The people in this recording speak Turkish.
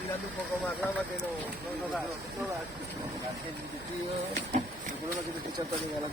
tirando un poco más lava que no da. El problema es que te echan también a la